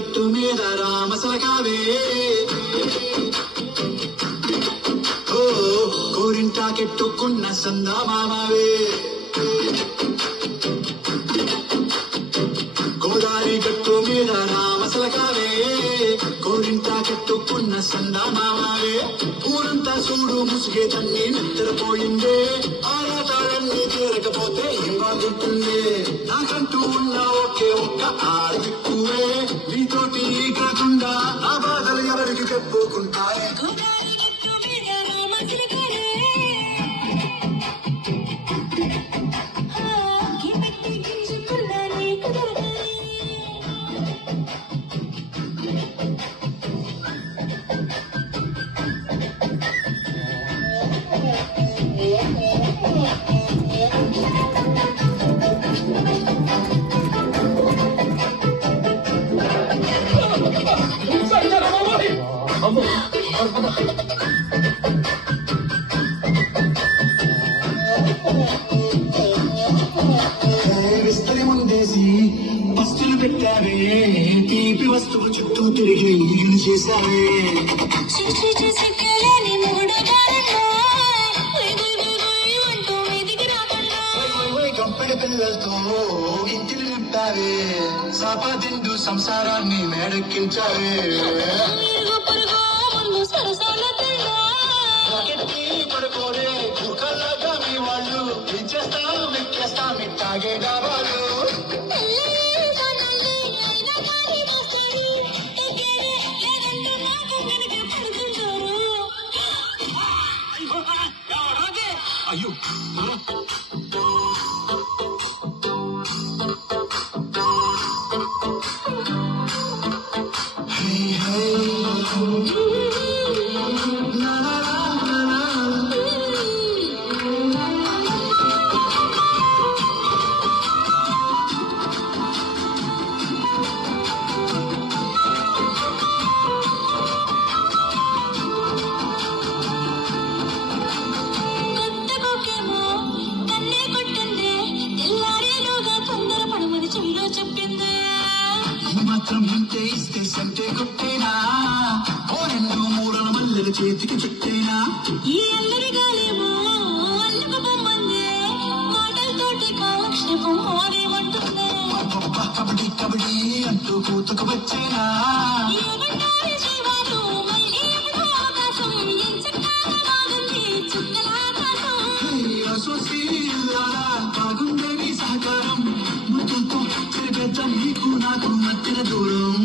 గట్టు మీద రామసలకావే ఓ కోరింటాకెట్టుకున్న సందా మామావే గోదారి గట్టు మీద రామసలకావే కోరింటాకెట్టుకున్న సందా మామావే ఊరంతా చూడు ముసుగే తన్ని నిద్రపోయిందే ఆరాటాలన్నీ తీరకపోతే ఏం బాగుంటుంది నాకంటూ ఉన్న ఒకే ఒక్క ఆదిక్కువే నీతోటి కాకుండా నా బాధలు ఎవరికి చెప్పుకుంటాయి విస్తరి ముందేసి పస్తులు పెట్టావే తీపి వస్తువు చుట్టూ తిరిగి ఇల్లు చేశావే గంపెడి పిల్లలతో ఇంటిని నింపావే సాపాదిండు సంసారాన్ని మేడెక్కించావే పడుకోరే ఒకలాగా మీ వాళ్ళు ఇచ్చేస్తాం ఎక్కేస్తాం ఇట్టాగే కావాలి అయ్యో మాత్రం ఇంతే ఇస్తే సంటే కొట్టేనా ఓ 2-3 మల్లెల చేతికి చుట్టేనా ఈ అల్లరి గాలేమో అల్లుకు బొమ్మందే మాటలతోటి కాలక్షేపం మారేమంటుందే కబడ్డీ కబడ్డీ అంటూ కూతుకు వచ్చేనా బాగుండేవి సహకారం ముద్దుతో చెరిపేద్దాం నీకు నాకు మధ్యన దూరం